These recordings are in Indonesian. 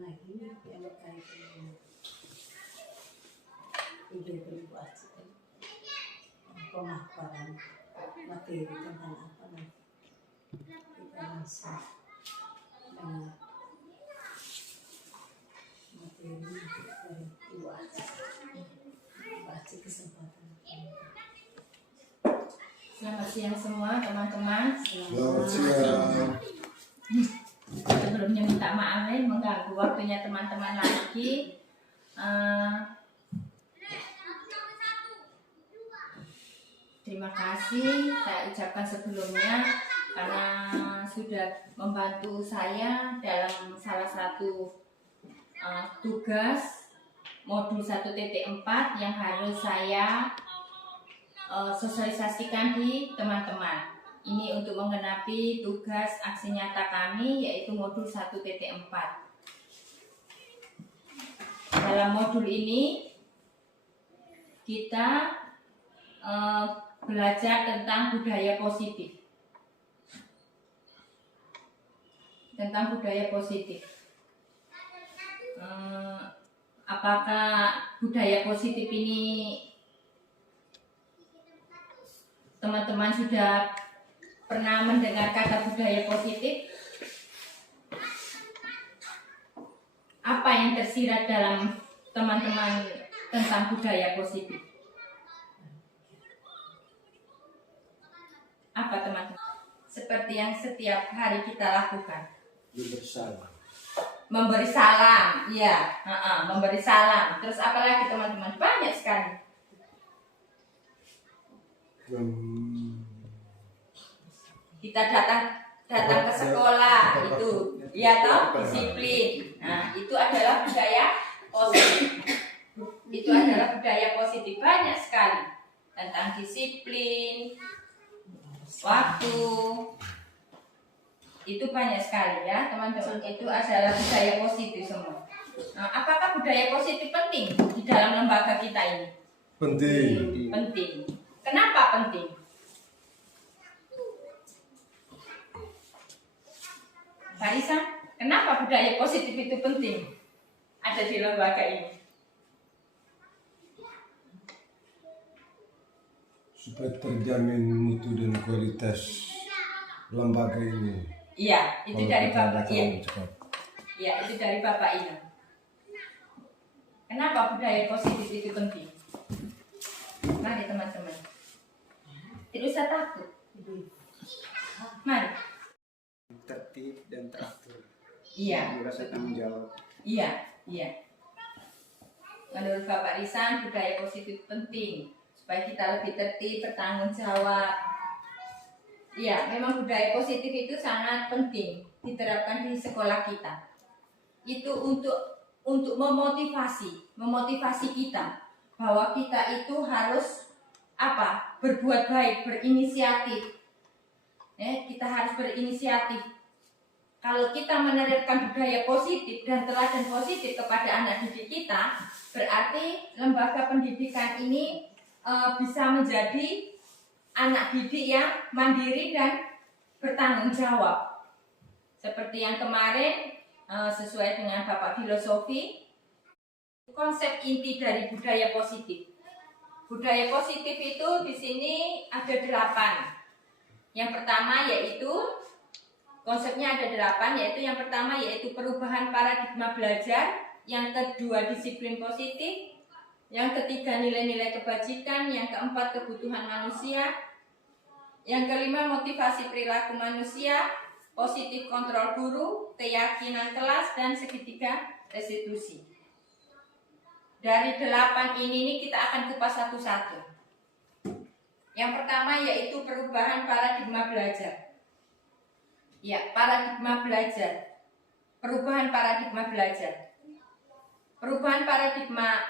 lagi yang berkaitan dengan ide perbuatan pemaparan materi tentang apa nanti kita langsung dengan materi dari Ibu Aci kesempatan. Selamat siang semua teman-teman. Selamat siang. Sebelumnya minta maaf mengganggu waktunya teman-teman lagi. Terima kasih saya ucapkan sebelumnya karena sudah membantu saya dalam salah satu tugas modul 1.4 yang harus saya sosialisasikan di teman-teman. Ini untuk menggenapi tugas aksi nyata kami yaitu modul 1.4. Dalam modul ini kita belajar tentang budaya positif. Tentang budaya positif. Apakah budaya positif ini teman-teman sudah pernah mendengar kata budaya positif? Apa yang tersirat dalam teman-teman tentang budaya positif? Apa teman-teman? Seperti yang setiap hari kita lakukan. Memberi salam, iya, memberi salam. Terus apa lagi teman-teman? Banyak sekali. Kita datang ke sekolah itu, ya toh, disiplin. Nah, itu adalah budaya positif. Itu adalah budaya positif, banyak sekali tentang disiplin, waktu. Itu banyak sekali ya teman-teman. Itu adalah budaya positif semua. Nah, apakah budaya positif penting di dalam lembaga kita ini? Penting. Penting. Kenapa penting? Marisa, kenapa budaya positif itu penting ada di lembaga ini? Supaya terjamin mutu dan kualitas lembaga ini. Iya, itu dari Bapak. Iya, itu dari Bapak Ina. Kenapa budaya positif itu penting? Mari teman-teman. Tidak usah takut. Mari. Tertib dan teratur. Iya. Merasa tanggung jawab. Iya. Menurut Bapak Risan, budaya positif penting supaya kita lebih tertib, bertanggung jawab. Iya, memang budaya positif itu sangat penting diterapkan di sekolah kita. Itu untuk memotivasi kita bahwa kita itu harus berbuat baik, berinisiatif. Kita harus berinisiatif. Kalau kita menerapkan budaya positif dan teladan positif kepada anak didik kita, berarti lembaga pendidikan ini bisa menjadi anak didik yang mandiri dan bertanggung jawab. Seperti yang kemarin, sesuai dengan Bapak Filosofi, konsep inti dari budaya positif. Budaya positif itu di sini ada 8. Yang pertama yaitu konsepnya ada 8, yaitu yang pertama yaitu perubahan paradigma belajar, yang kedua disiplin positif, yang ketiga nilai-nilai kebajikan, yang keempat kebutuhan manusia, yang kelima motivasi perilaku manusia, positif kontrol guru, keyakinan kelas, dan segitiga restitusi. Dari 8 ini kita akan kupas satu-satu. Yang pertama yaitu perubahan paradigma belajar. Ya, paradigma belajar. Perubahan paradigma belajar. Perubahan paradigma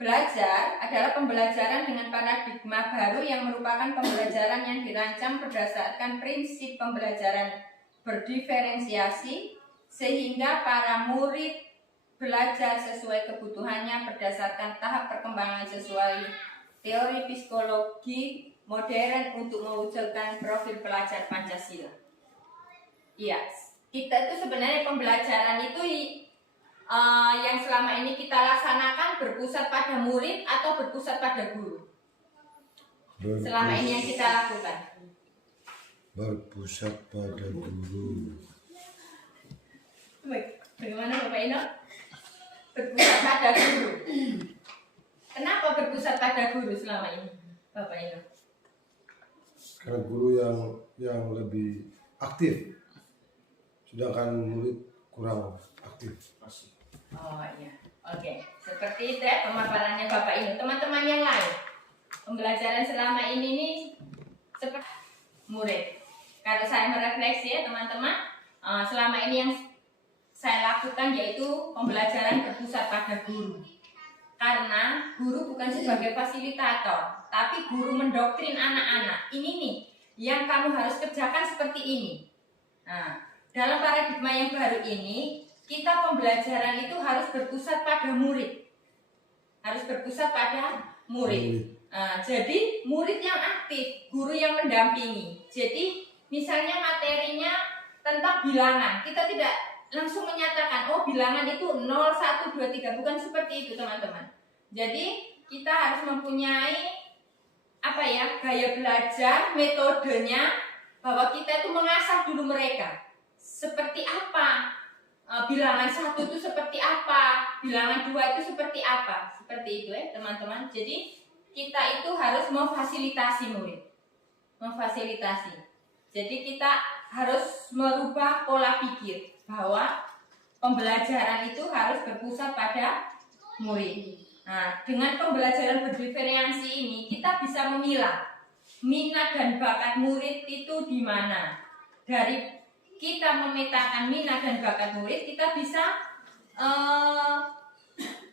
belajar adalah pembelajaran dengan paradigma baru yang merupakan pembelajaran yang dirancang berdasarkan prinsip pembelajaran berdiferensiasi sehingga para murid belajar sesuai kebutuhannya berdasarkan tahap perkembangan sesuai teori psikologi modern untuk mewujudkan profil pelajar Pancasila. Iya, kita itu sebenarnya pembelajaran itu yang selama ini kita laksanakan berpusat pada murid atau berpusat pada guru? Selama ini yang kita lakukan. Berpusat pada guru. Baik, bagaimana Bapak Ino? Berpusat pada guru. Kenapa berpusat pada guru selama ini, Bapak Ino? Karena guru yang lebih aktif, sedangkan murid kurang aktif. Oh iya, oke. Seperti itu ya pemaparannya Bapak Ino. Teman-teman yang lain, pembelajaran selama ini nih seperti murid. Kalau saya merefleksi ya teman-teman, selama ini yang saya lakukan yaitu pembelajaran berpusat pada guru. Karena guru bukan sebagai fasilitator, tapi guru mendoktrin anak-anak. Ini nih yang kamu harus kerjakan seperti ini. Nah, dalam paradigma yang baru ini, kita pembelajaran itu harus berpusat pada murid. Harus berpusat pada murid. Nah, jadi murid yang aktif, guru yang mendampingi. Jadi misalnya materinya tentang bilangan, kita tidak langsung menyatakan, oh bilangan itu 0, 1, 2, 3. Bukan seperti itu teman-teman. Jadi kita harus mempunyai gaya belajar, metodenya, bahwa kita itu mengasah dulu mereka. Seperti apa bilangan 1 itu seperti apa, bilangan 2 itu seperti apa. Seperti itu ya teman-teman. Jadi kita itu harus memfasilitasi murid. Memfasilitasi. Jadi kita harus merubah pola pikir bahwa pembelajaran itu harus berpusat pada murid. Nah, dengan pembelajaran berdiferensi ini kita bisa memilah minat dan bakat murid itu di mana. Dari kita memetakan minat dan bakat murid, kita bisa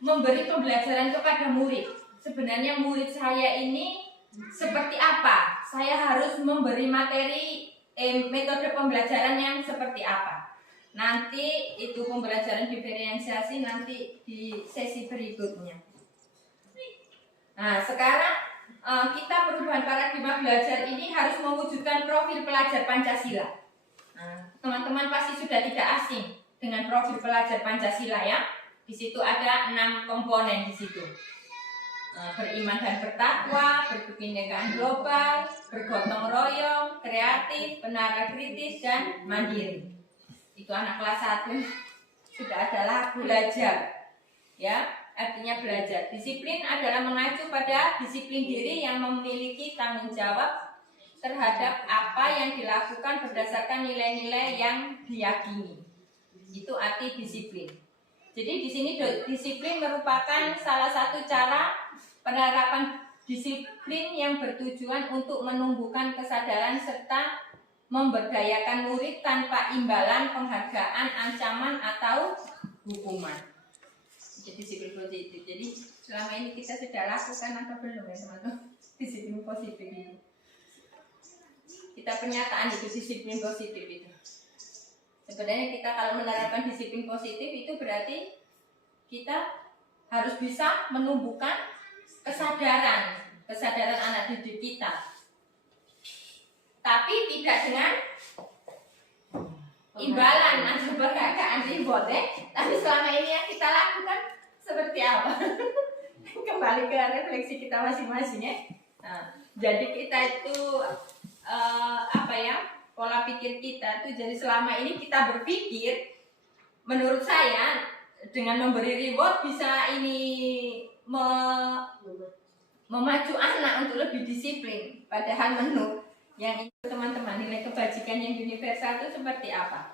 memberi pembelajaran kepada murid. Sebenarnya murid saya ini seperti apa? Saya harus memberi materi metode pembelajaran yang seperti apa? Nanti itu pembelajaran diferensiasi nanti di sesi berikutnya. Nah, sekarang kita perubahan paradigma belajar ini harus mewujudkan profil pelajar Pancasila. Nah, teman-teman pasti sudah tidak asing dengan profil pelajar Pancasila ya. Di situ ada 6 komponen di situ. Beriman dan bertakwa, berkebinekaan global, bergotong royong, kreatif, penara kritis, dan mandiri. Itu anak kelas 1 sudah ada lagu belajar ya, artinya belajar. Disiplin adalah mengacu pada disiplin diri yang memiliki tanggung jawab terhadap apa yang dilakukan berdasarkan nilai-nilai yang diyakini. Itu arti disiplin. Jadi di sini disiplin merupakan salah satu cara penerapan disiplin yang bertujuan untuk menumbuhkan kesadaran serta memberdayakan murid tanpa imbalan, penghargaan, ancaman, atau hukuman. Jadi disiplin positif. Jadi selama ini kita sudah lakukan atau belum ya teman-teman? Disiplin positif itu. Kita pernyataan itu disiplin positif itu. Sebenarnya kita kalau menerapkan disiplin positif itu berarti kita harus bisa menumbuhkan kesadaran anak didik kita. Tapi tidak dengan imbalan atau penghargaan reward ya. Tapi selama ini yang kita lakukan seperti apa? Kembali ke refleksi kita masing-masing ya. Nah, jadi kita itu pola pikir kita itu jadi selama ini kita berpikir, menurut saya dengan memberi reward bisa ini memacu anak untuk lebih disiplin. Padahal menurut yang itu teman-teman nilai kebajikan yang universal itu seperti apa?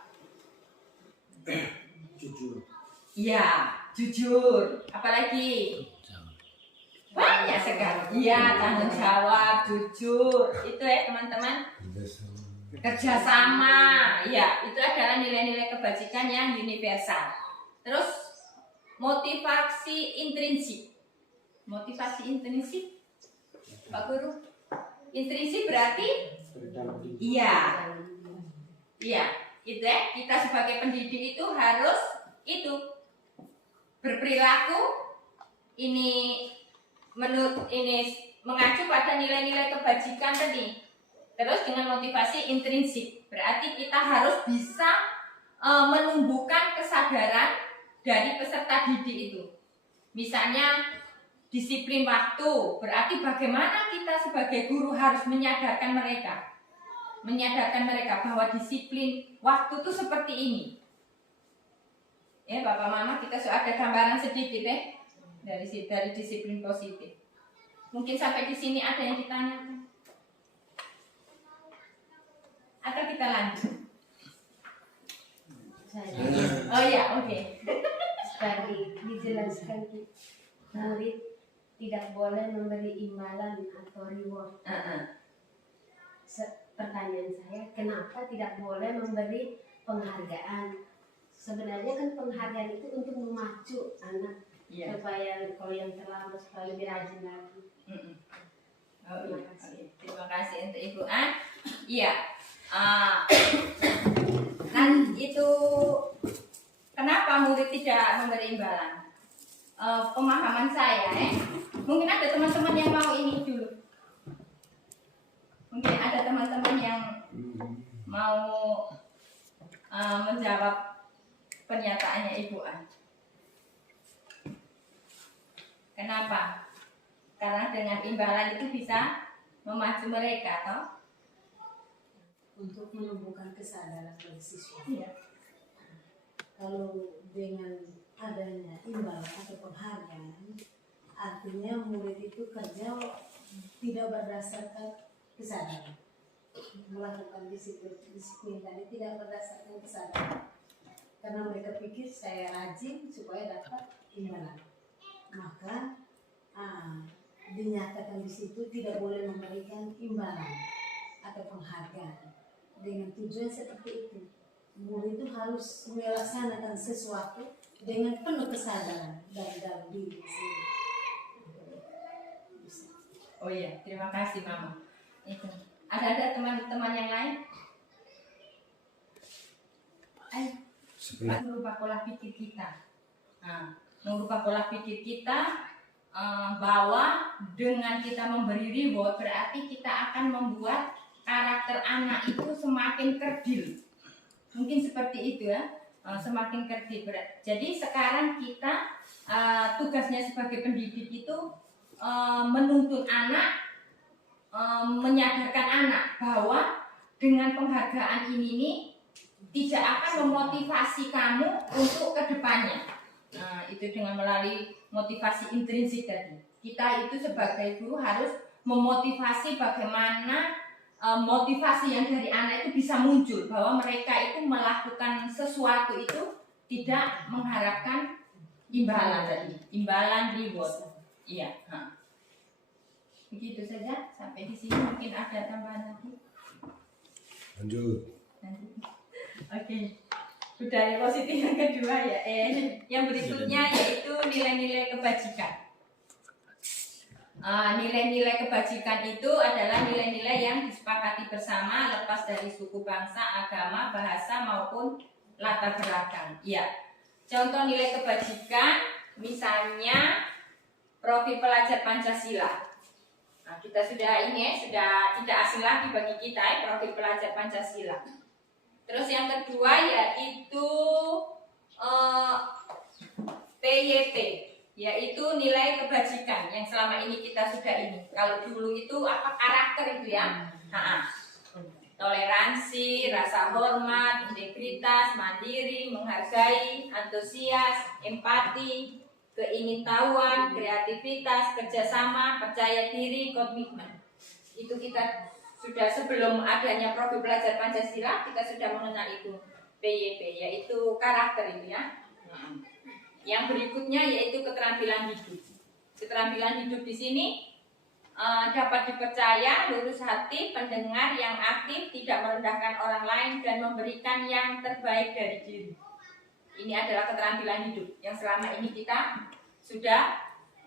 Jujur. Ya, jujur. Apalagi banyak sekali. Iya, tanggung jawab, jujur. Itu ya teman-teman. Kerjasama. Ya, itu adalah nilai-nilai kebajikan yang universal. Terus motivasi intrinsik. Motivasi intrinsik, Pak Guru. Intrinsik berarti iya, itu ya. Kita sebagai pendidik itu harus berperilaku ini mengacu pada nilai-nilai kebajikan tadi. Terus dengan motivasi intrinsik berarti kita harus bisa menumbuhkan kesadaran dari peserta didik itu. Misalnya disiplin waktu, berarti bagaimana kita sebagai guru harus menyadarkan mereka bahwa disiplin waktu itu seperti ini. Ya, Bapak Mama, kita sudah ada gambaran sedikit dari disiplin positif. Mungkin sampai di sini ada yang ditanyakan. Atau kita lanjut? Oh ya, oke. Tadi dijelaskan murid tidak boleh memberi imbalan atau reward. Pertanyaan saya, kenapa tidak boleh memberi penghargaan? Sebenarnya kan penghargaan itu untuk memacu anak supaya kalau yang terlambat supaya lebih rajin lagi. Terima kasih. Terima kasih untuk Ibu An. Iya. Nah, itu kenapa murid tidak memberi imbalan? Pemahaman saya, mungkin ada teman-teman yang mau ini dulu. Mungkin ada teman-teman yang mau menjawab pernyataannya Ibu An. Kenapa? Karena dengan imbalan itu bisa memacu mereka, toh? Untuk menumbuhkan kesadaran bagi siswa. Iya. Kalau dengan adanya imbalan atau penghargaan, artinya murid itu kerja tidak berdasarkan kesadaran, melakukan disiplin tadi tidak berdasarkan kesadaran, karena mereka pikir saya rajin supaya dapat imbalan, maka dinyatakan di situ tidak boleh memberikan imbalan atau penghargaan dengan tujuan seperti itu. Murid itu harus melaksanakan sesuatu dengan penuh kesadaran dari dalam diri sendiri. Oh iya, terima kasih Mama. Itu. Ada teman-teman yang lain? Merubah pola pikir kita. Merubah pola pikir kita bahwa dengan kita memberi reward berarti kita akan membuat karakter anak itu semakin kerdil. Mungkin seperti itu ya, semakin kerdil. Jadi sekarang kita tugasnya sebagai pendidik itu menuntun anak, menyadarkan anak bahwa dengan penghargaan ini nih tidak akan memotivasi kamu untuk kedepannya. Itu dengan melalui motivasi intrinsik tadi. Kita itu sebagai guru harus memotivasi bagaimana motivasi yang dari anak itu bisa muncul, bahwa mereka itu melakukan sesuatu itu tidak mengharapkan imbalan tadi, imbalan reward. Iya. Begitu saja, sampai di sini mungkin ada tambahan lagi. Lanjut. Oke. Budaya positif yang kedua ya. Yang berikutnya yaitu nilai-nilai kebajikan. Nilai-nilai kebajikan itu adalah nilai-nilai yang disepakati bersama lepas dari suku, bangsa, agama, bahasa maupun latar belakang. Ya. Contoh nilai kebajikan, misalnya profil pelajar Pancasila. Kita sudah sudah tidak asing lagi bagi kita profil pelajar Pancasila. Terus yang kedua yaitu PYP, yaitu nilai kebajikan yang selama ini kita sudah ini. Kalau dulu itu apa karakter itu ya? Toleransi, rasa hormat, integritas, mandiri, menghargai, antusias, empati, keingintahuan, kreativitas, kerjasama, percaya diri, komitmen. Itu kita sudah sebelum adanya profil pelajar Pancasila kita sudah mengenal itu PYP, yaitu karakter itu ya. Yang berikutnya yaitu keterampilan hidup. Keterampilan hidup di sini dapat dipercaya, lurus hati, pendengar yang aktif, tidak merendahkan orang lain dan memberikan yang terbaik dari diri. Ini adalah keterampilan hidup yang selama ini kita sudah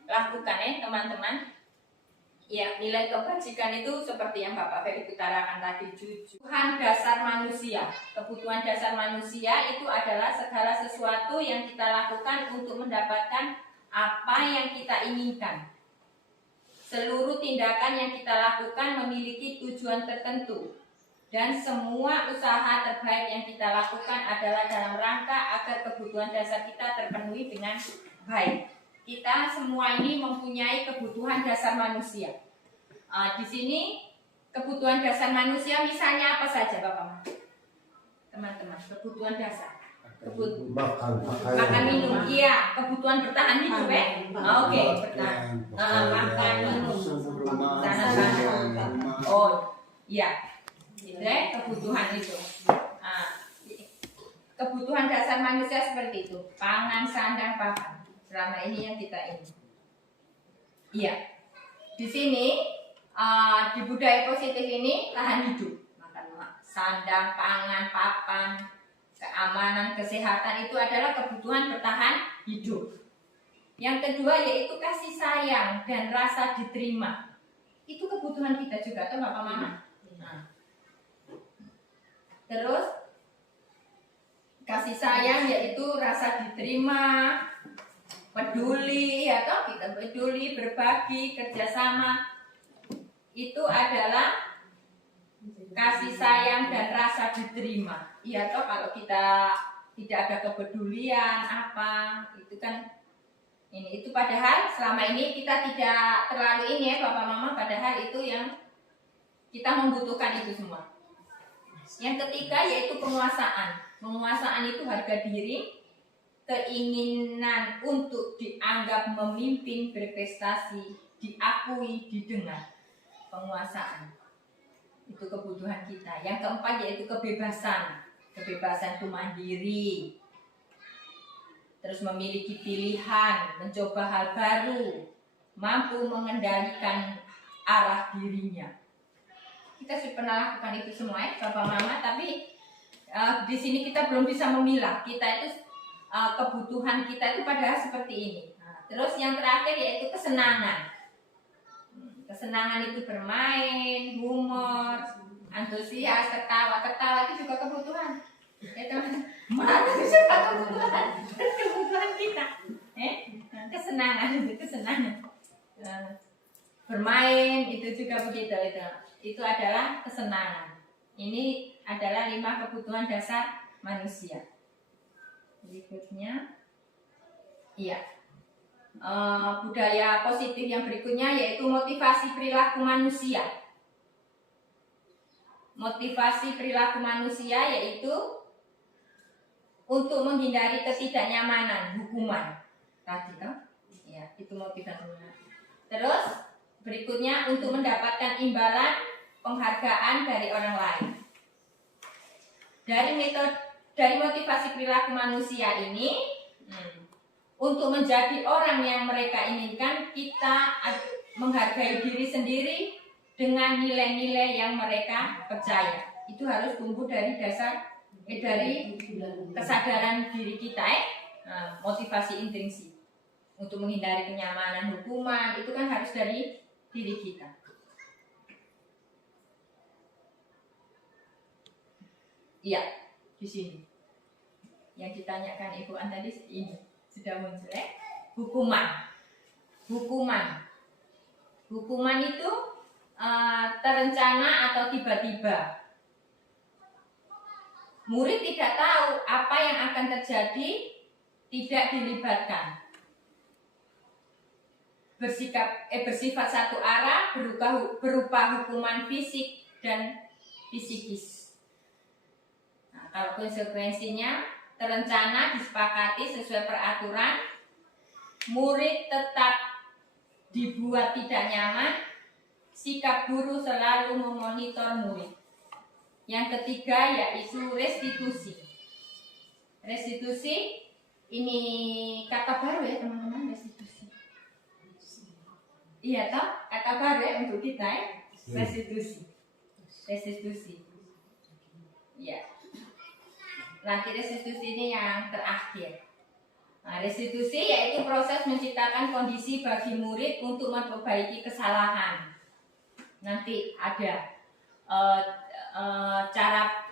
lakukan teman-teman. Ya, nilai kebajikan itu seperti yang Bapak Ferry utarakan tadi, jujur. Kebutuhan dasar manusia. Kebutuhan dasar manusia itu adalah segala sesuatu yang kita lakukan untuk mendapatkan apa yang kita inginkan. Seluruh tindakan yang kita lakukan memiliki tujuan tertentu. Dan semua usaha terbaik yang kita lakukan adalah dalam rangka agar kebutuhan dasar kita terpenuhi dengan baik. Kita semua ini mempunyai kebutuhan dasar manusia. Di sini kebutuhan dasar manusia misalnya apa saja Bapak? Teman-teman, kebutuhan dasar. Makan minum, iya, kebutuhan bertahan hidup Oke, bertahan. Makan minum, tanah tanah. Oh, iya, itu kebutuhan itu. Kebutuhan dasar manusia seperti itu, pangan, sandang, papan. Selama ini yang kita ini. Iya, di sini di budaya positif ini lahan hidup, makan, sandang, pangan, papan. Keamanan, kesehatan itu adalah kebutuhan bertahan hidup. Yang kedua yaitu kasih sayang dan rasa diterima. Itu kebutuhan kita juga tuh Bapak Mama. Terus kasih sayang yaitu rasa diterima, peduli ya toh, kita peduli, berbagi, kerjasama. Itu adalah kasih sayang dan rasa diterima. Iya toh, kalau kita tidak ada kepedulian apa itu kan ini itu padahal selama ini kita tidak terlalu ini ya Bapak Mama, padahal itu yang kita membutuhkan itu semua. Yang ketiga yaitu penguasaan. Penguasaan itu harga diri, keinginan untuk dianggap memimpin, berprestasi, diakui, didengar. Penguasaan itu kebutuhan kita. Yang keempat yaitu kebebasan. Kebebasan itu mandiri, terus memiliki pilihan, mencoba hal baru, mampu mengendalikan arah dirinya. Kita sudah pernah lakukan itu semua ya Bapak Mama, tapi di sini kita belum bisa memilah. Kita itu kebutuhan kita itu padahal seperti ini. Terus yang terakhir yaitu kesenangan. Kesenangan itu bermain, humor, antusias, ketawa itu juga kebutuhan. Ya teman, marah itu juga kebutuhan kita. Kesenangan itu kesenangan. Bermain itu juga begitu itu. Itu adalah kesenangan. Ini adalah 5 kebutuhan dasar manusia. Berikutnya, iya. Budaya positif yang berikutnya yaitu motivasi perilaku manusia. Motivasi perilaku manusia yaitu untuk menghindari ketidaknyamanan, hukuman. Tadi toh? Ya, itu motivasinya. Terus berikutnya untuk mendapatkan imbalan penghargaan dari orang lain. Dari motivasi perilaku manusia ini untuk menjadi orang yang mereka inginkan, kita menghargai diri sendiri dengan nilai-nilai yang mereka percaya. Itu harus tumbuh dari dari kesadaran diri kita motivasi intrinsik. Untuk menghindari kenyamanan, hukuman, itu kan harus dari diri kita. Iya, di sini. Yang ditanyakan Ibu An tadi ini sudah muncul hukuman. Hukuman itu terencana atau tiba-tiba. Murid tidak tahu apa yang akan terjadi, tidak dilibatkan. Bersifat satu arah, berupa hukuman fisik dan psikis. Nah, kalau konsekuensinya terencana, disepakati sesuai peraturan, murid tetap dibuat tidak nyaman, sikap guru selalu memonitor murid. Yang ketiga yaitu restitusi. Restitusi ini kata baru ya teman-teman, restitusi. Iya toh, kata baru ya untuk kita ya, restitusi. Restitusi. Iya. Nanti restitusi ini yang terakhir. Nah, restitusi yaitu proses menciptakan kondisi bagi murid untuk memperbaiki kesalahan. Nanti ada cara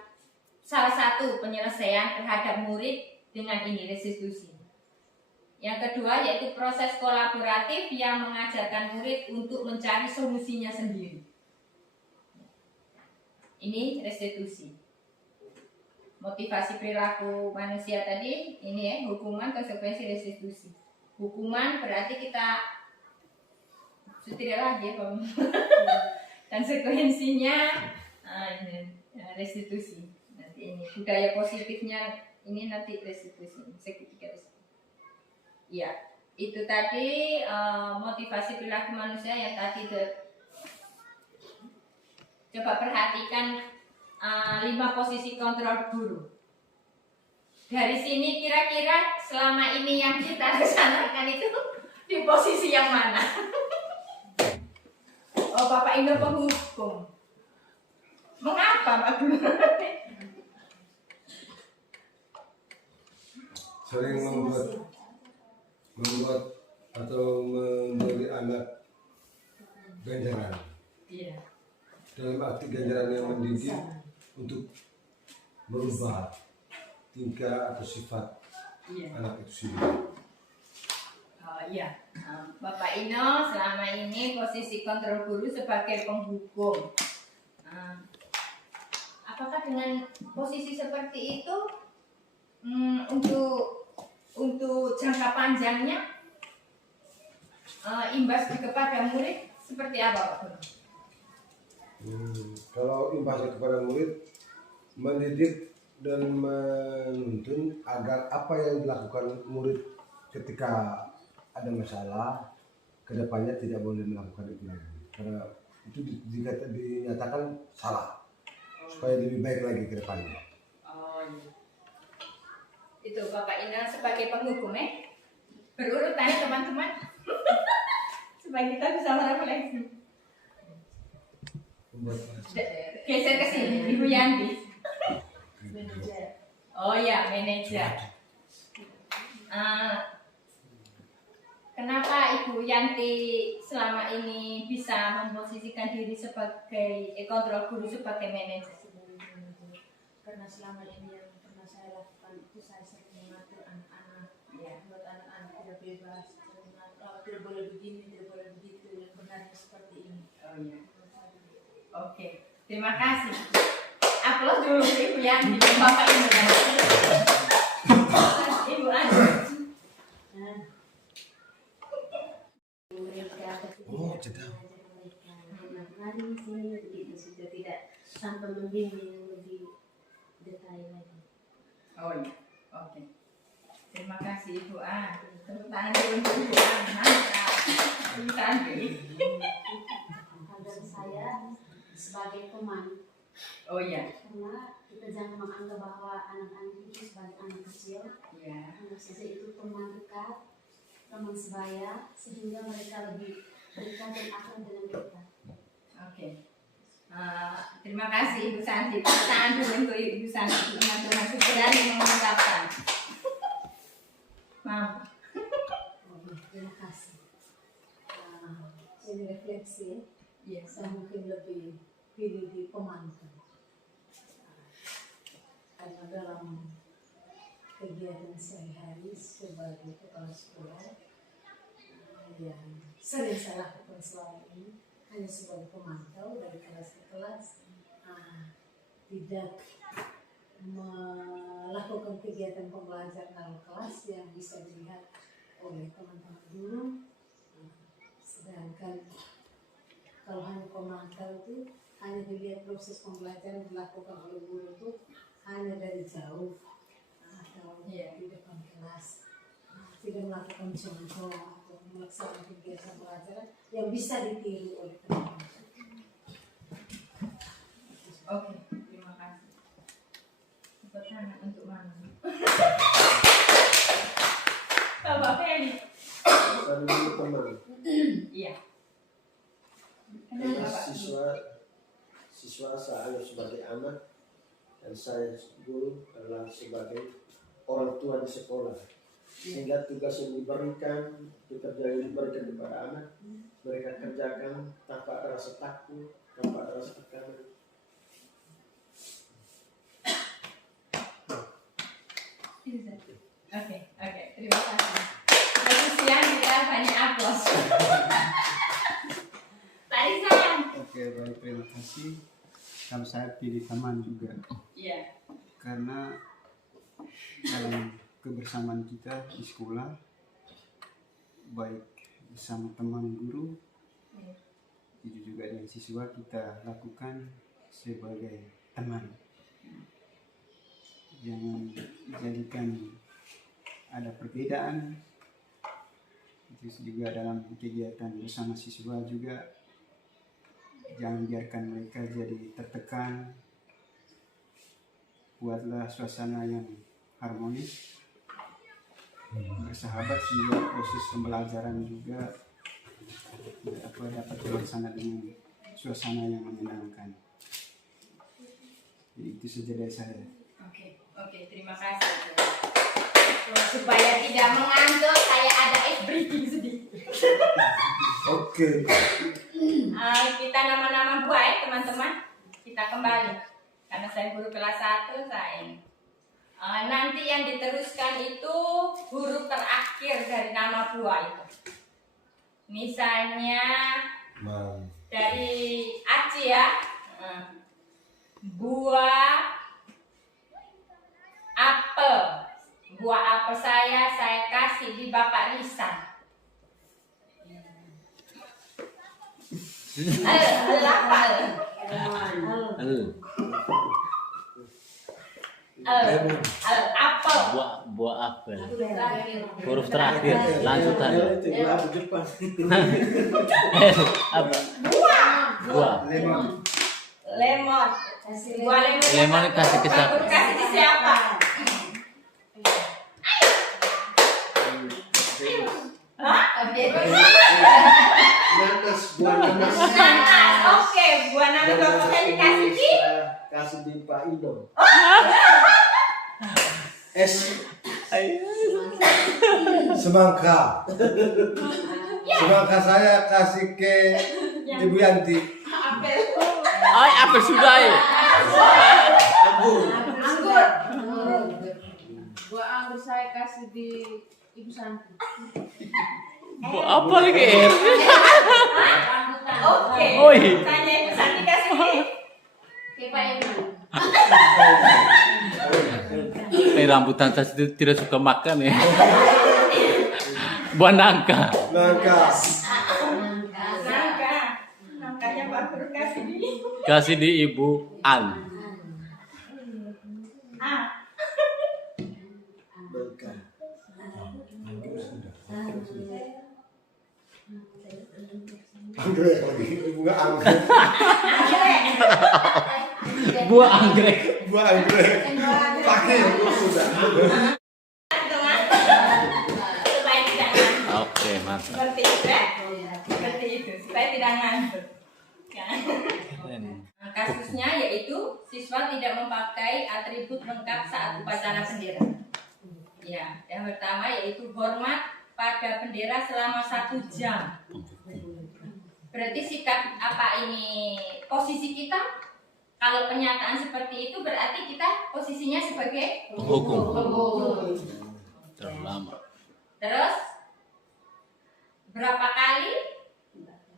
salah satu penyelesaian terhadap murid dengan ini restitusi. Yang kedua yaitu proses kolaboratif yang mengajarkan murid untuk mencari solusinya sendiri. Ini restitusi. Motivasi perilaku manusia tadi ini ya, hukuman, konsekuensi, restitusi. Hukuman berarti kita tidak lagi ya, Pak. Konsekuensinya ini, restitusi. Nanti ini budaya positifnya ini nanti restitusi, segitiga restitusi. Ya, itu tadi motivasi perilaku manusia yang tadi coba perhatikan 5 posisi kontrol guru. Dari sini kira-kira selama ini yang kita laksanakan itu di posisi yang mana? Oh, Bapak Indo penghukum. Mengapa, Pak Guru? Sering membuat atau memberi anak ganjaran. Iya. Dalam arti ganjaran yang mendidik untuk merubah tingkah atau sifat anak itu sendiri. Oh iya, Bapak Ino selama ini posisi kontrol guru sebagai penghukum. Apakah dengan posisi seperti itu untuk jangka panjangnya imbas kepada murid seperti apa, Pak Guru? Kalau imbasnya kepada murid, mendidik dan menuntun agar apa yang dilakukan murid ketika ada masalah, kedepannya tidak boleh melakukan itu lagi. Karena itu dinyatakan salah, supaya lebih baik lagi ke depannya. Oh iya. Itu Bapak Ina sebagai penghukum berurutan teman-teman supaya kita bisa merefleksi. Geser ke sini, Ibu Yanti. Oh ya, manajer. Kenapa Ibu Yanti selama ini bisa memposisikan diri sebagai kontrol guru sebagai manajer? Karena selama ini yang pernah saya lakukan itu saya sering mengatur anak-anak, buat anak-anak tidak bebas, tidak boleh begini, tidak boleh begitu, yang benarnya seperti ini. Oh iya. Oke, terima kasih. Aplaus dulu Ibu Yanti, Bapak Ibu. Ibu Ani. Oh, tidak. Mari sini begitu sudah tidak sampai membimbing yang lebih detail lagi. Oh iya, oke. Terima kasih Ibu Ani. Tepuk tangan dulu untuk Ibu Ani. Mantap. Ibu Ani. Dan saya sebagai teman, Oh iya. karena kita jangan menganggap bahwa anak-anak itu sebagai anak kecil. Iya. Anak kecil itu teman dekat, teman sebaya, sehingga mereka lebih dekat dan akrab dengan kita. Oke. Terima kasih Ibu Santi. Tepuk tangan dulu untuk Ibu Santi. Teman-teman berani mengungkapkan. Maaf. Terima kasih. Ini refleksi, Iya. saya mungkin lebih pilih di pemantau. Karena dalam kegiatan sehari-hari sebagai kepala sekolah yang sering saya lakukan selama ini hanya sebagai pemantau dari kelas ke kelas, tidak melakukan kegiatan pembelajaran dalam kelas yang bisa dilihat oleh teman-teman guru. Sedangkan kalau hanya pemantau itu hanya dilihat proses pembelajaran dilakukan oleh guru itu hanya dari jauh atau di depan kelas, tidak melakukan contoh atau melaksanakan kegiatan pelajaran yang bisa ditiru oleh teman-teman. Oke, terima kasih. Tepuk tangan untuk mana? Bapak Feli. Saya dulu teman. Iya. Karena Kenapa Pak? siswa saya sebagai anak dan saya guru adalah sebagai orang tua di sekolah. Sehingga tugas yang diberikan, pekerjaan yang diberikan kepada anak, mereka kerjakan tanpa ada rasa takut, tanpa ada rasa tekanan. Oke, terima kasih. Terus siang kita banyak aplaus. Pak Rizal. Oke, baik, terima kasih. kalau saya pilih teman juga, Iya. karena dalam kebersamaan kita di sekolah, baik bersama teman guru, itu juga dengan siswa, kita lakukan sebagai teman. Jangan jadikan ada perbedaan. Itu juga dalam kegiatan bersama siswa juga, jangan biarkan mereka jadi tertekan. Buatlah suasana yang harmonis, bersahabat, sehingga proses pembelajaran juga dapat terlaksana dengan suasana yang menyenangkan. Jadi itu saja dari saya. Oke, terima kasih. Supaya tidak mengantuk, saya ada ice breaking sedikit. Oke. Kita nama-nama buah ya teman-teman. Kita kembali. Karena saya guru kelas 1, saya ini. Nanti yang diteruskan itu huruf terakhir dari nama buah itu. Misalnya dari Aci ya. Buah apel. Buah apel saya kasih di Bapak Risan. Apel. Buah apel. Huruf terakhir, lanjutan. Apa? Buah. Lemon. Buah lemon. Lemon kasih ke siapa? Kasih ke siapa? Hah? Nanas, buah nanas. Nanas. Oke, buah nanas pokoknya dikasih di. Kasih di Pak Ido. Es Semangka. Semangka saya kasih ke Ibu Yanti. Apel. Ay, apel sudah ya. anggur. Anggur. Buah anggur saya kasih di Ibu Santi. Buah apa lagi? Oke. Oi. Tanya Ibu Santi kasih di. Oke Pak Iman. Rambutan saya tidak suka makan ya. Buah nangka. Nangka. Nangkanya Pak Guru kasih di. Kasih di Ibu An. Nangka. Anggrek lagi. Bunga anggrek. Buah anggrek. Buah anggrek. Pakai sudah. Supaya tidak ngantuk. Oke, mantap. Seperti itu ya. Seperti itu. Supaya tidak ngantuk. Ya. Kasusnya yaitu siswa tidak memakai atribut lengkap saat upacara bendera. Ya, yang pertama yaitu hormat pada bendera selama 1 jam. Berarti sikap apa ini posisi kita? Kalau pernyataan seperti itu berarti kita posisinya sebagai Penghukum. Terlalu lama. Terus berapa kali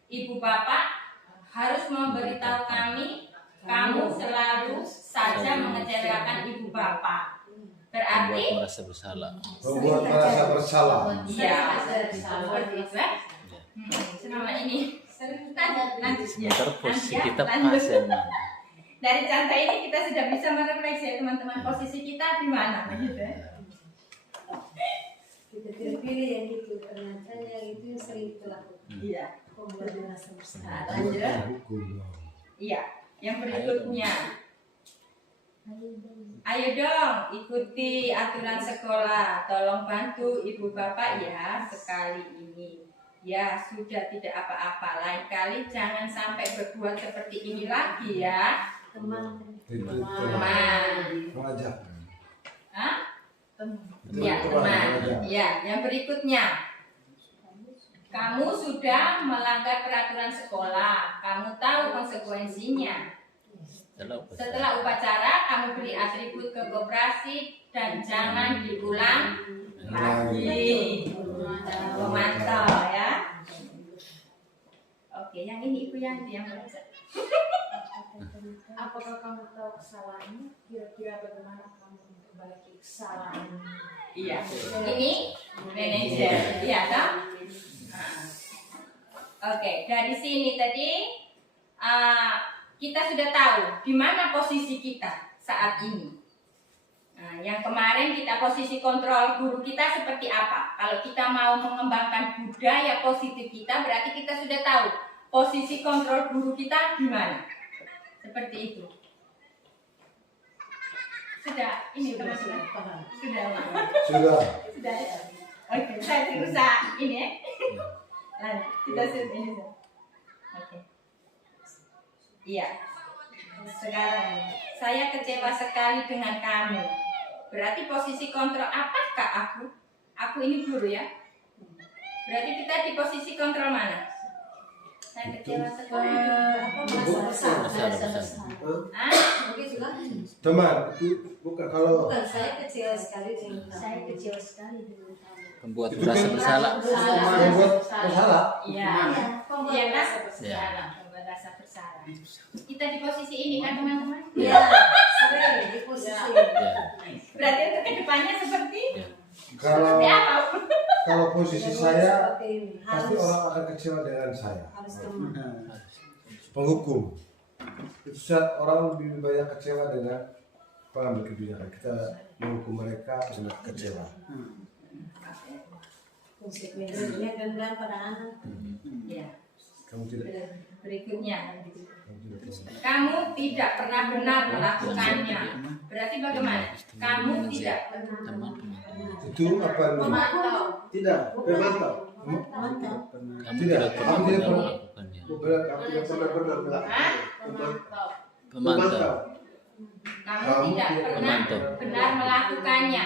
ibu bapak harus memberitahu kami, kamu selalu saja mengecewakan ibu bapak. Berarti Membuat merasa bersalah. Membuat merasa bersalah. iya, seperti itu ya. Selama ini sering lanjut ya. Sebentar posisi kita Lanjut. pas ya. Dari contoh ini kita sudah bisa merefleksi teman-teman posisi kita di mana begitu ya. Kita pilih yang itu, ternyata yang itu yang sering kita lakukan. Iya. Membuat merasa bersalah. Nah, lanjut. Iya, yang berikutnya. Ayo dong, ikuti aturan sekolah. Tolong bantu ibu bapak ya sekali ini. Ya sudah tidak apa-apa. Lain kali jangan sampai berbuat seperti ini lagi ya. Teman. Itu Teman. Pengajak. Hah? Itu Ya teman. pengajak. Ya, yang berikutnya. Kamu sudah melanggar peraturan sekolah. Kamu tahu konsekuensinya. Setelah upacara, kamu beri atribut ke koperasi dan jangan diulang lagi. Memantau ya. Oke, yang ini Ibu Yanti yang baca. Apakah kamu tahu kesalahannya? Kira-kira bagaimana kamu memperbaiki kesalahan? Iya. Ini manajer. Iya toh? Oke, dari sini tadi kita sudah tahu di mana posisi kita saat ini. Nah, yang kemarin kita posisi kontrol guru kita seperti apa? Kalau kita mau mengembangkan budaya positif kita, berarti kita sudah tahu posisi kontrol guru kita di mana. Seperti itu. Sudah, ini teman-teman. Sudah. Sudah. Sudah. Oke, saya berusaha ini ya. Lanjut, kita sudah ini. Oke. Iya. Sekarang saya kecewa sekali dengan kamu. Berarti posisi kontrol apakah aku? Aku ini guru ya. Berarti kita di posisi kontrol mana? Saya kecewa sekali. Mungkin sudah. Teman, itu bukan kalau Bukan, saya kecewa sekali dengan kamu. Saya kecewa sekali dengan kamu. Membuat Itu merasa kan- bersalah. membuat bersalah. Iya. Iya kan? Bersalah. Membuat rasa bersalah. Kita di posisi ini kan teman-teman? Iya, sering di posisi. Ya. Berarti untuk kedepannya seperti Kalau apa? kalau posisi Jadi saya seperti ini. pasti orang akan kecewa dengan saya. harus teman. Penghukum itu saat orang lebih banyak kecewa dengan pengambil kebijakan. Kita menghukum mereka sangat kecewa. Konsekuensinya dendam pada anak. Ya. Kamu tidak. Berikutnya, Kamu tidak. kamu tidak pernah benar melakukannya. Berarti bagaimana? Kamu tidak pernah. Itu apa? Memantau. Tidak, memantau. Mantap. Kamu Tidak, tidak pernah kamu tidak benar pernah. melakukannya. Bukan, aku tidak pernah benar melakukan. Memantau. Pemantau. Kamu tidak pernah Memantau. benar melakukannya.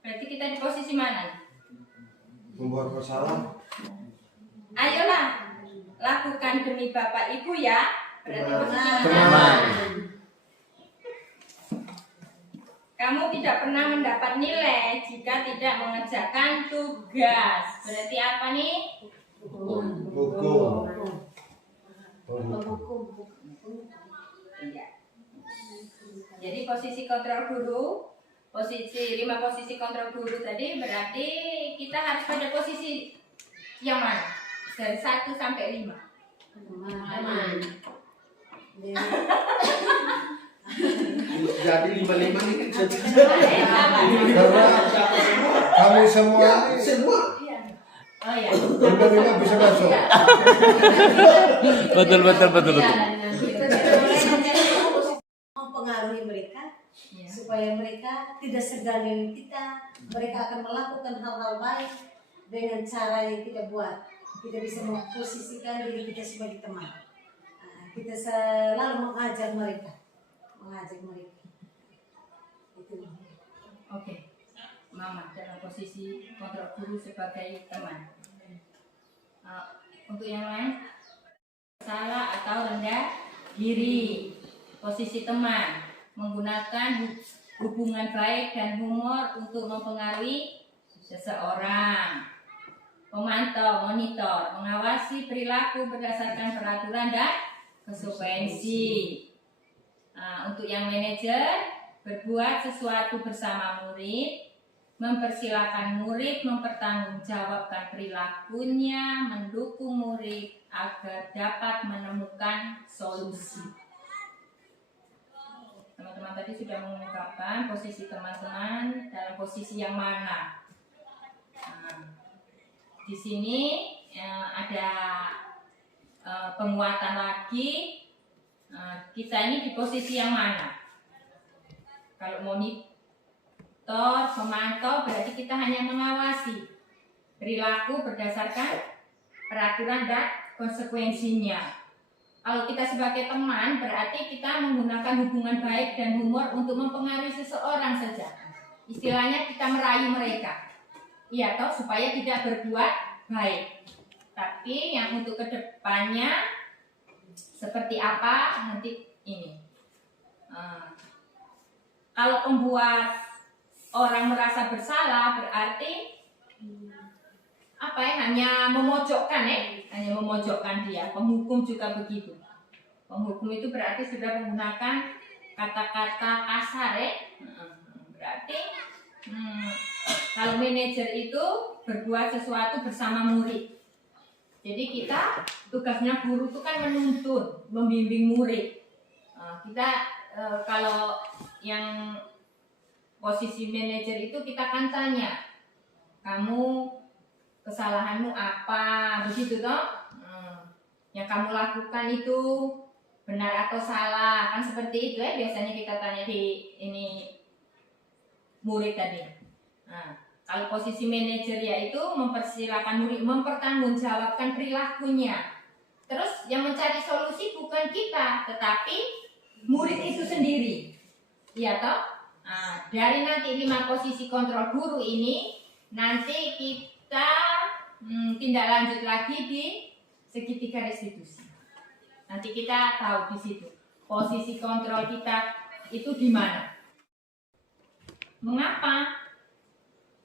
Berarti kita di posisi mana? Membuat masalah. Ayolah, lakukan demi Bapak Ibu ya. Berarti posisi mana? Teman. Kamu tidak pernah mendapat nilai jika tidak mengerjakan tugas. Berarti apa nih? Hukum. Iya. Jadi posisi kontrol guru, lima posisi kontrol guru tadi berarti kita harus pada posisi yang mana? Dari 1 sampai 5. Teman. Jadi 55 ini kan Karena kami semua ini semua. Oh ya. benar-benar bisa masuk. Betul. Mempengaruhi mereka Iya. supaya mereka tidak segan dengan kita. Mereka akan melakukan hal-hal baik dengan cara yang kita buat. Kita bisa memposisikan diri kita sebagai teman. Kita selalu mengajak mereka. Itu. Oke. Mama dalam posisi kontrol guru sebagai teman. Untuk yang lain, salah atau rendah diri. Posisi teman menggunakan hubungan baik dan humor untuk mempengaruhi seseorang. Pemantau, monitor, mengawasi perilaku berdasarkan peraturan dan konsekuensi. Untuk yang manajer, berbuat sesuatu bersama murid, mempersilahkan murid mempertanggungjawabkan perilakunya, mendukung murid agar dapat menemukan solusi. Teman-teman tadi sudah mengungkapkan posisi teman-teman dalam posisi yang mana. Di sini ada penguatan lagi. Kita ini di posisi yang mana? Kalau monitor, pemantau berarti kita hanya mengawasi perilaku berdasarkan peraturan dan konsekuensinya. Kalau kita sebagai teman berarti kita menggunakan hubungan baik dan humor untuk mempengaruhi seseorang saja. Istilahnya kita merayu mereka. Iya toh, supaya tidak berbuat baik. Tapi yang untuk kedepannya seperti apa nanti ini. Kalau membuat orang merasa bersalah berarti apa ya, hanya memojokkan hanya memojokkan dia. Penghukum juga begitu. Penghukum itu berarti sudah menggunakan kata-kata kasar ya. Berarti kalau manajer itu berbuat sesuatu bersama murid. Jadi kita tugasnya guru itu kan menuntun, membimbing murid. Kita kalau yang posisi manajer itu kita kan tanya, kamu kesalahanmu apa, begitu toh? Yang kamu lakukan itu benar atau salah, kan seperti itu ya biasanya kita tanya di ini murid tadi. Nah, kalau posisi manajer yaitu mempersilahkan murid mempertanggungjawabkan perilakunya. Terus yang mencari solusi bukan kita, tetapi murid itu sendiri. Iya toh? Nah, dari nanti 5 posisi kontrol guru ini nanti kita tindak lanjut lagi di segitiga restitusi. Nanti kita tahu di situ posisi kontrol kita itu di mana. Mengapa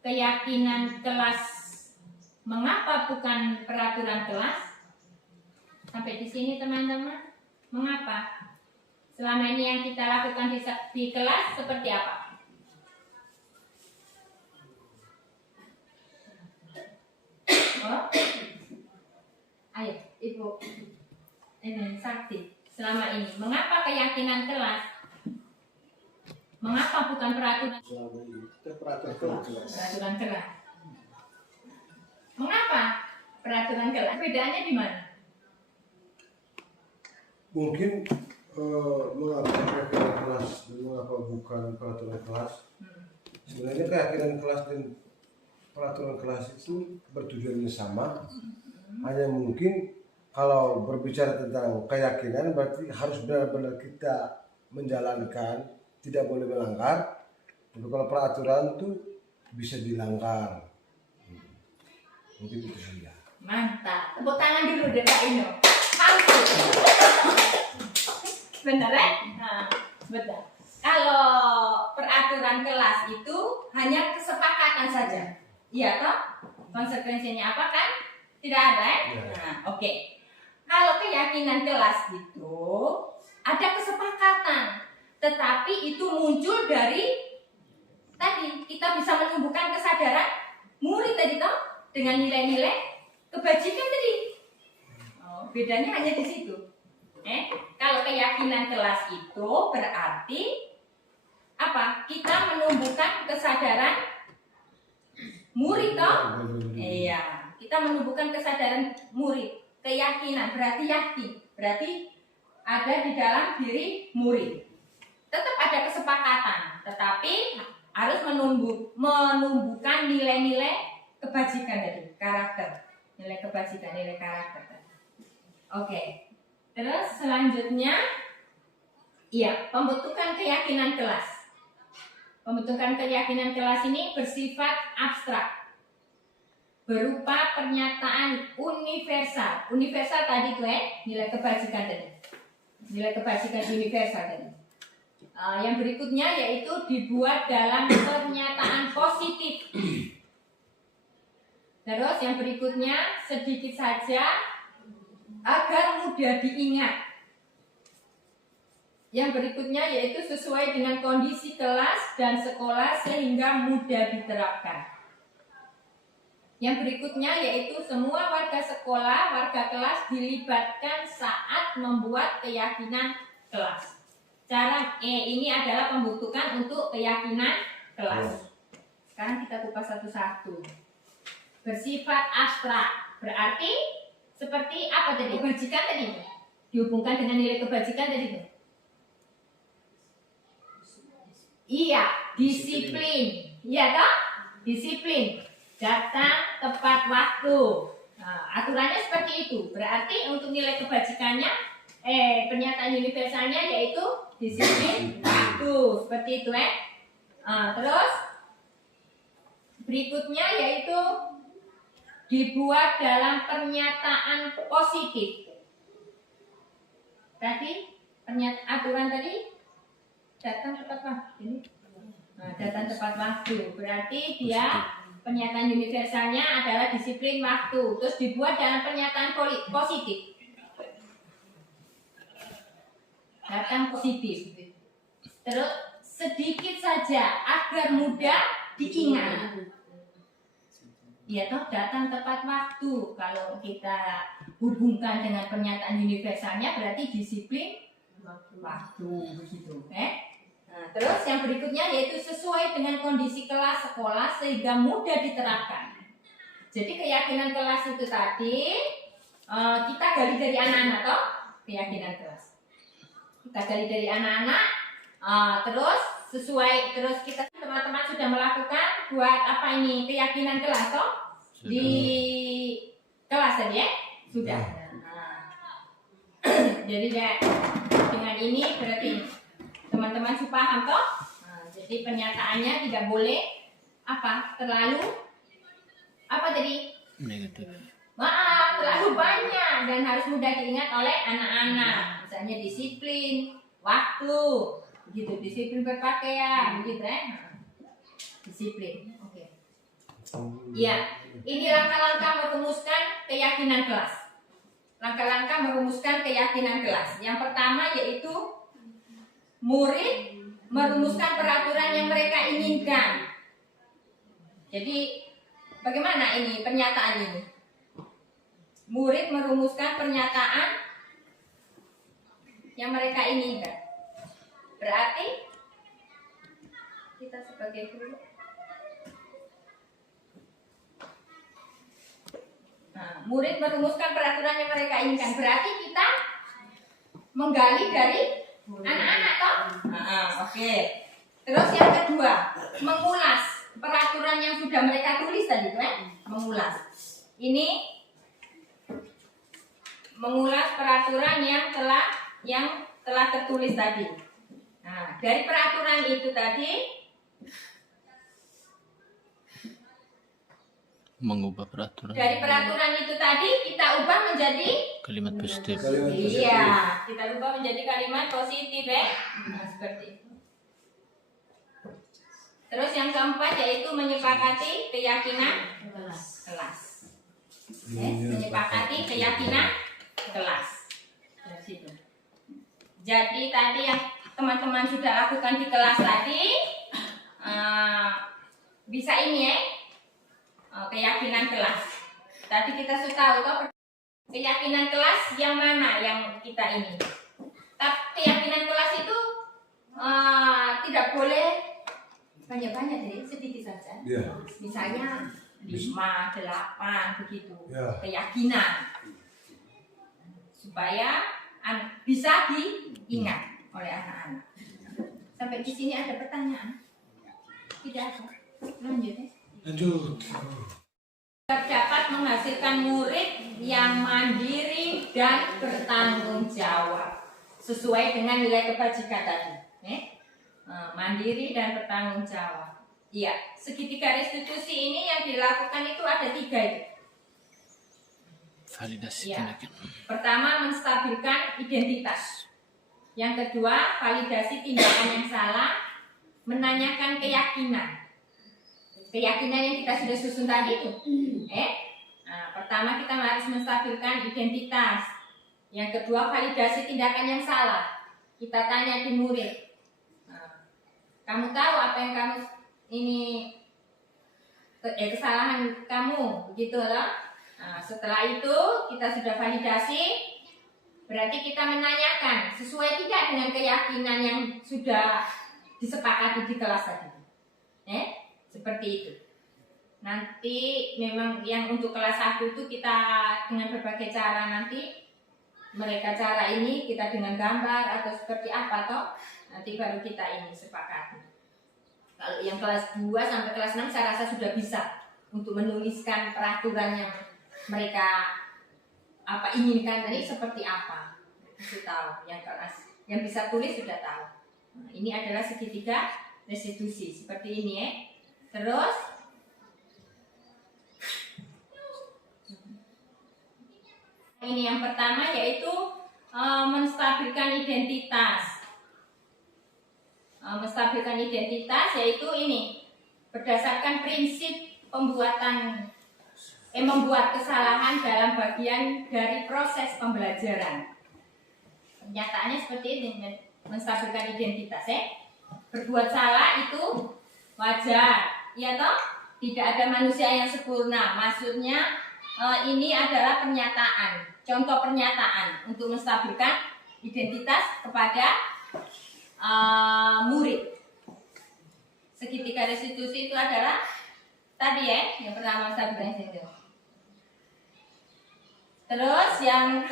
keyakinan kelas? Mengapa bukan peraturan kelas? Sampai di sini teman-teman. Mengapa? Selama ini yang kita lakukan di kelas seperti apa? Oh, ayo Ibu. Ini Sakti. Selama ini, mengapa keyakinan kelas? Mengapa bukan peraturan? Selama ini kita peraturan kelas. Peraturan kelas. Mengapa peraturan kelas? Bedanya di mana? Mungkin mengapa keyakinan kelas dan mengapa bukan peraturan kelas? Sebenarnya keyakinan kelas dan peraturan kelas itu bertujuannya sama. Hanya mungkin kalau berbicara tentang keyakinan berarti harus benar-benar kita menjalankan, tidak boleh melanggar. Tapi kalau peraturan itu bisa dilanggar. Mungkin itu saja. Mantap. Tepuk tangan dulu deh Kak Ino. Hampir. Benar ya? Nah, betul. Kalau peraturan kelas itu hanya kesepakatan saja. Iya toh? Konsekuensinya apa kan? Tidak ada ya? Nah, oke. Kalau keyakinan kelas itu ada kesepakatan, tetapi itu muncul dari tadi kita bisa menumbuhkan kesadaran murid tadi toh dengan nilai-nilai kebajikan tadi. Oh, bedanya hanya di situ. Kalau keyakinan kelas itu berarti apa? Kita menumbuhkan kesadaran murid toh? Iya, kita menumbuhkan kesadaran murid. Keyakinan berarti yakin, berarti ada di dalam diri murid. Tetap ada kesepakatan, tetapi harus menumbuhkan nilai-nilai kebajikan dari karakter, nilai kebajikan, nilai karakter. Oke, terus selanjutnya, iya, pembentukan keyakinan kelas. Pembentukan keyakinan kelas ini bersifat abstrak, berupa pernyataan universal. Universal tadi tuh nilai kebajikan tadi. Nilai kebajikan universal tadi. Yang berikutnya yaitu dibuat dalam pernyataan positif. Terus yang berikutnya sedikit saja agar mudah diingat. Yang berikutnya yaitu sesuai dengan kondisi kelas dan sekolah sehingga mudah diterapkan. Yang berikutnya yaitu semua warga sekolah, warga kelas dilibatkan saat membuat keyakinan kelas. Cara ini adalah pembentukan untuk keyakinan kelas. Sekarang kita kupas satu-satu. Bersifat abstrak, berarti seperti apa tadi? Kebajikan tadi dihubungkan dengan nilai kebajikan tadi. Iya, disiplin. Iya toh? Disiplin. Datang tepat waktu. Nah, aturannya seperti itu. Berarti untuk nilai kebajikannya, pernyataan universalnya yaitu disiplin waktu. Seperti itu terus berikutnya yaitu dibuat dalam pernyataan positif. Tadi aturan tadi datang tepat waktu. Nah, datang tepat waktu. Berarti dia pernyataan universalnya adalah disiplin waktu. Terus dibuat dalam pernyataan positif. datang positif. Terus sedikit saja agar mudah diingat. Ya toh, datang tepat waktu. Kalau kita hubungkan dengan pernyataan universalnya berarti disiplin waktu begitu. Nah, terus yang berikutnya yaitu sesuai dengan kondisi kelas sekolah sehingga mudah diterapkan. Jadi keyakinan kelas itu tadi kita gali dari anak-anak toh, keyakinan kelas. Kita gali dari anak-anak, terus sesuai, terus kita teman-teman sudah melakukan buat apa ini keyakinan kelas toh di kelas tadi ya sudah. Nah, jadi ya, dengan ini berarti teman-teman sudah paham toh. Nah, jadi pernyataannya tidak boleh apa terlalu apa tadi Negatif. terlalu banyak dan harus mudah diingat oleh anak-anak. Misalnya disiplin waktu, begitu, disiplin berpakaian, begitu ya. Disiplin, oke. Ya, ini langkah-langkah merumuskan keyakinan kelas. Langkah-langkah merumuskan keyakinan kelas. Yang pertama yaitu murid merumuskan peraturan yang mereka inginkan. Jadi bagaimana ini pernyataan ini? Murid merumuskan pernyataan yang mereka inginkan. Berarti kita sebagai guru, murid merumuskan peraturan yang mereka inginkan. Berarti kita menggali dari anak-anak toh? Oke. Terus yang kedua, mengulas peraturan yang sudah mereka tulis tadi, mengulas. Ini mengulas peraturan yang telah tertulis tadi. Nah, dari peraturan itu tadi Mengubah peraturan. dari peraturan itu tadi kita ubah menjadi Kalimat positif. iya, kita ubah menjadi kalimat positif ya. Nah, seperti itu. Terus yang keempat yaitu menyepakati keyakinan kelas. Menyepakati keyakinan kelas. Dari situ. Jadi tadi yang teman-teman sudah lakukan di kelas tadi bisa ini ya, keyakinan kelas. Tadi kita sudah tahu keyakinan kelas yang mana yang kita ini. Tapi keyakinan kelas itu tidak boleh banyak-banyak, jadi sedikit saja. Yeah. Misalnya 5, 8 begitu. Yeah. Keyakinan supaya bisa diingat oleh anak-anak. Sampai di sini ada pertanyaan? Tidak ada. Lanjut ya. Lanjut. Dapat menghasilkan murid yang mandiri dan bertanggung jawab sesuai dengan nilai kebajikan tadi. Mandiri dan bertanggung jawab. Iya, segitiga restitusi ini yang dilakukan itu ada 3 itu. Validasi Ya. tindakan. Pertama, menstabilkan identitas. Yang kedua, validasi tindakan yang salah, menanyakan keyakinan. Keyakinan yang kita sudah susun tadi itu. Pertama kita harus menstabilkan identitas. Yang kedua, validasi tindakan yang salah. Kita tanya di murid. Kamu tahu apa yang kamu ini kesalahan kamu, begitu loh. Setelah itu kita sudah validasi, berarti kita menanyakan sesuai tidak dengan keyakinan yang sudah disepakati di kelas tadi. Seperti itu. Nanti memang yang untuk kelas 1 itu kita dengan berbagai cara, nanti mereka cara ini kita dengan gambar atau seperti apa toh, nanti baru kita ini sepakati. Kalau yang kelas 2 sampai kelas 6 saya rasa sudah bisa untuk menuliskan peraturan yang mereka inginkan tadi seperti apa. Itu tahu. Yang kelas yang bisa tulis sudah tahu. Nah, ini adalah segitiga restitusi seperti ini ya. Terus ini yang pertama yaitu menstabilkan identitas. Menstabilkan identitas yaitu ini berdasarkan prinsip membuat kesalahan dalam bagian dari proses pembelajaran. Kenyataannya seperti ini, menstabilkan identitas ya. Berbuat salah itu wajar, ya toh? Tidak ada manusia yang sempurna. Maksudnya ini adalah pernyataan, contoh pernyataan untuk menstabilkan identitas kepada murid. Segitiga restitusi itu adalah tadi ya, yang pertama menstabilkan itu. Terus yang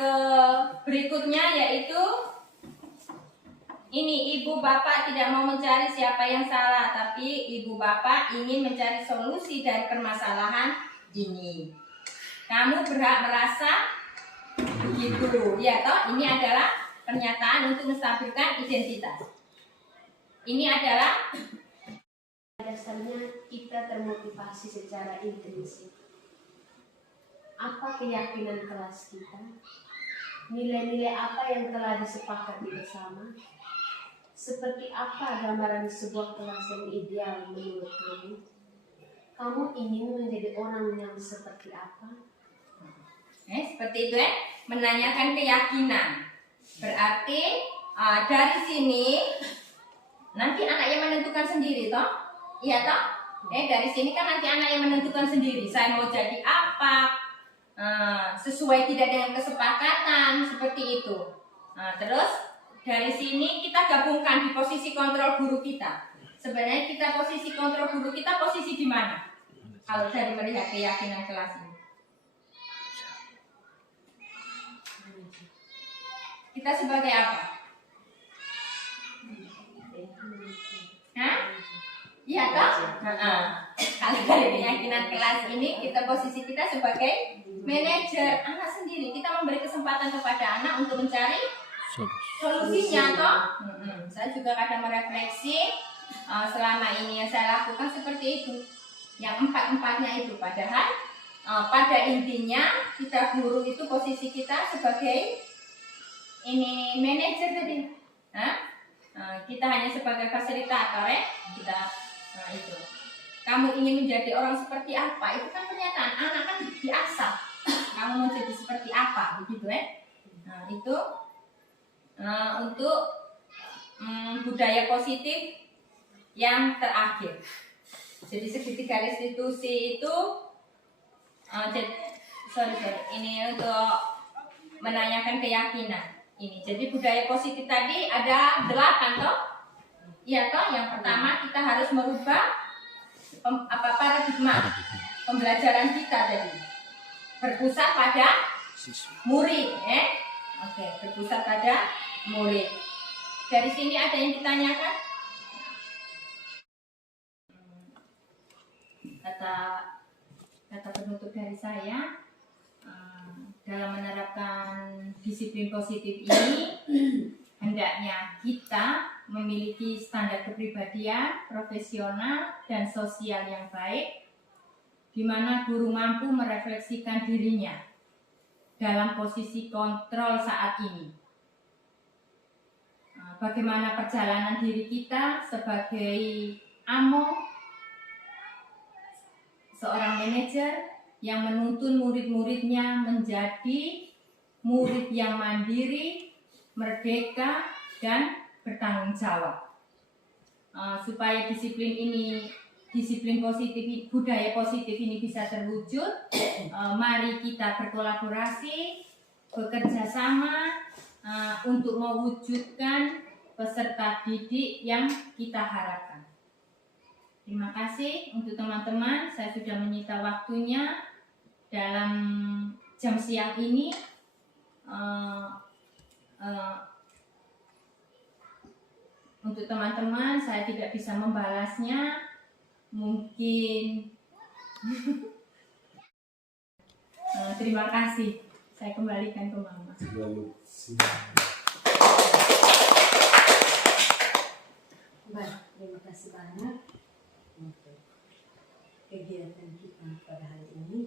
berikutnya yaitu ini, ibu bapak tidak mau mencari siapa yang salah, tapi ibu bapak ingin mencari solusi dari permasalahan ini. Kamu berhak merasa begitu, ya toh? Ini adalah pernyataan untuk menstabilkan identitas. Ini adalah dasarnya kita termotivasi secara intrinsik. Apa keyakinan kelas kita? Nilai-nilai apa yang telah disepakati bersama? Seperti apa gambaran sebuah kelas yang ideal menurut kamu? Kamu ingin menjadi orang yang seperti apa? Seperti itu ya, menanyakan keyakinan. Berarti dari sini nanti anak yang menentukan sendiri toh, iya toh? Dari sini kan nanti anak yang menentukan sendiri. Saya mau jadi apa? Sesuai tidak dengan kesepakatan seperti itu. Terus dari sini kita gabungkan di posisi kontrol guru kita. Sebenarnya kita posisi kontrol guru kita posisi di mana? Kalau dari melihat keyakinan kelas ini, kita sebagai apa? Hah? Iya toh? Kalau dari keyakinan kelas ini kita posisi kita sebagai manajer anak sendiri. Kita memberi kesempatan kepada anak untuk mencari solusinya toh. Saya juga kadang merefleksi selama ini yang saya lakukan seperti itu, yang empat-empatnya itu. Padahal pada intinya kita guru itu posisi kita sebagai ini manajer tadi. Kita hanya sebagai fasilitator ya. Kita itu. Kamu ingin menjadi orang seperti apa? Itu kan pernyataan anak kan diasah. Kamu mau jadi seperti apa? Begitu ya. Itu untuk budaya positif yang terakhir. Jadi segitiga restitusi itu ini untuk menanyakan keyakinan. Ini jadi budaya positif tadi ada 8 toh. Iya toh, yang pertama kita harus merubah paradigma pembelajaran kita tadi. Berpusat pada murid, Oke, berpusat pada murid. Dari sini ada yang ditanyakan? Kata penutup dari saya, dalam menerapkan disiplin positif ini, hendaknya kita memiliki standar kepribadian, profesional, dan sosial yang baik, di mana guru mampu merefleksikan dirinya dalam posisi kontrol saat ini. Bagaimana perjalanan diri kita sebagai amo, seorang manajer yang menuntun murid-muridnya menjadi murid yang mandiri, merdeka, dan bertanggung jawab. Supaya disiplin positif, budaya positif ini bisa terwujud, mari kita berkolaborasi, bekerja sama untuk mewujudkan peserta didik yang kita harapkan. Terima kasih untuk teman-teman, saya sudah menyita waktunya dalam jam siang ini. Untuk teman-teman saya tidak bisa membalasnya, mungkin terima kasih. Saya kembalikan ke Mama. Baik, terima kasih banyak untuk kegiatan kita pada hari ini.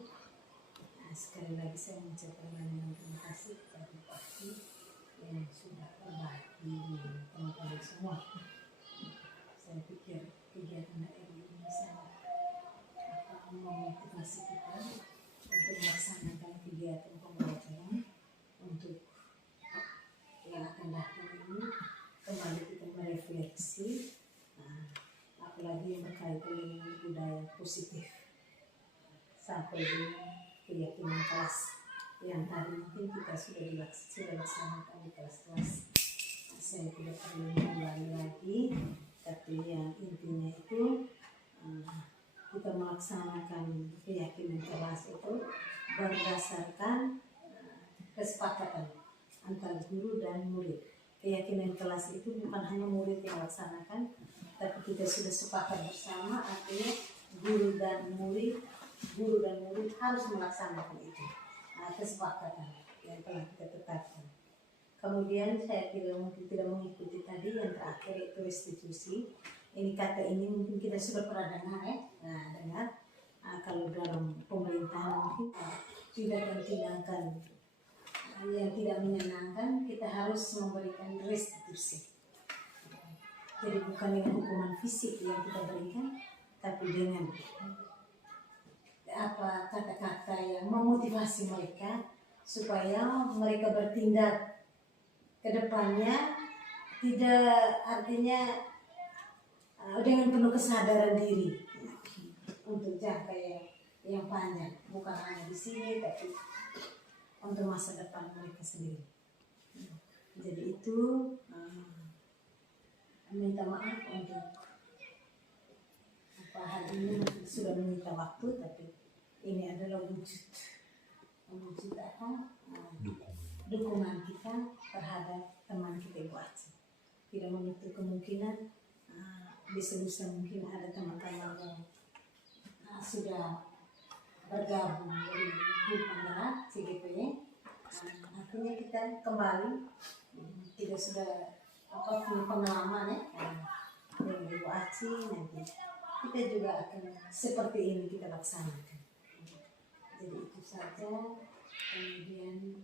Sekali lagi saya mengucapkan banyak terima kasih kepada Pak Ki yang sudah berbagi dengan teman-teman semua. Saya pikir kegiatan hari ini sangat memotivasi kita untuk melaksanakan kegiatan pembelajaran untuk yang akan datang. berkaitan dengan budaya positif sampai dengan keyakinan kelas yang tadi mungkin kita sudah laksanakan di kelas-kelas. Saya tidak perlu mengulangi lagi, tapi yang intinya itu kita melaksanakan keyakinan kelas itu berdasarkan kesepakatan antara guru dan murid. Keyakinan kelas itu bukan hanya murid yang laksanakan, tapi kita sudah sepakat bersama, artinya guru dan murid harus melaksanakan itu. Kesepakatan yang telah kita tetapkan. Kemudian saya tidak mengikuti tadi yang terakhir itu restitusi. Ini kata ini mungkin kita sudah pernah dengar ya. Nah, dengar kalau dalam pemerintahan mungkin tidak menghilangkan yang tidak menyenangkan, kita harus memberikan restitusi. Jadi bukan dengan hukuman fisik yang kita berikan, tapi dengan apa kata-kata yang memotivasi mereka supaya mereka bertindak ke depannya, tidak artinya dengan penuh kesadaran diri untuk jangka yang panjang, bukan hanya di sini tapi untuk masa depan mereka sendiri. Jadi itu minta maaf untuk hal ini sudah menyita waktu, tapi ini adalah wujud apa dukungan kita terhadap teman kita Ibu Aci. Tidak menutup kemungkinan bisa mungkin ada teman-teman yang sudah bergabung dari grup penggerak CGP. Akhirnya kita kembali, kita sudah punya pengalaman ya dengan Ibu Aci. Nanti kita juga akan seperti ini kita laksanakan. Jadi itu saja. Kemudian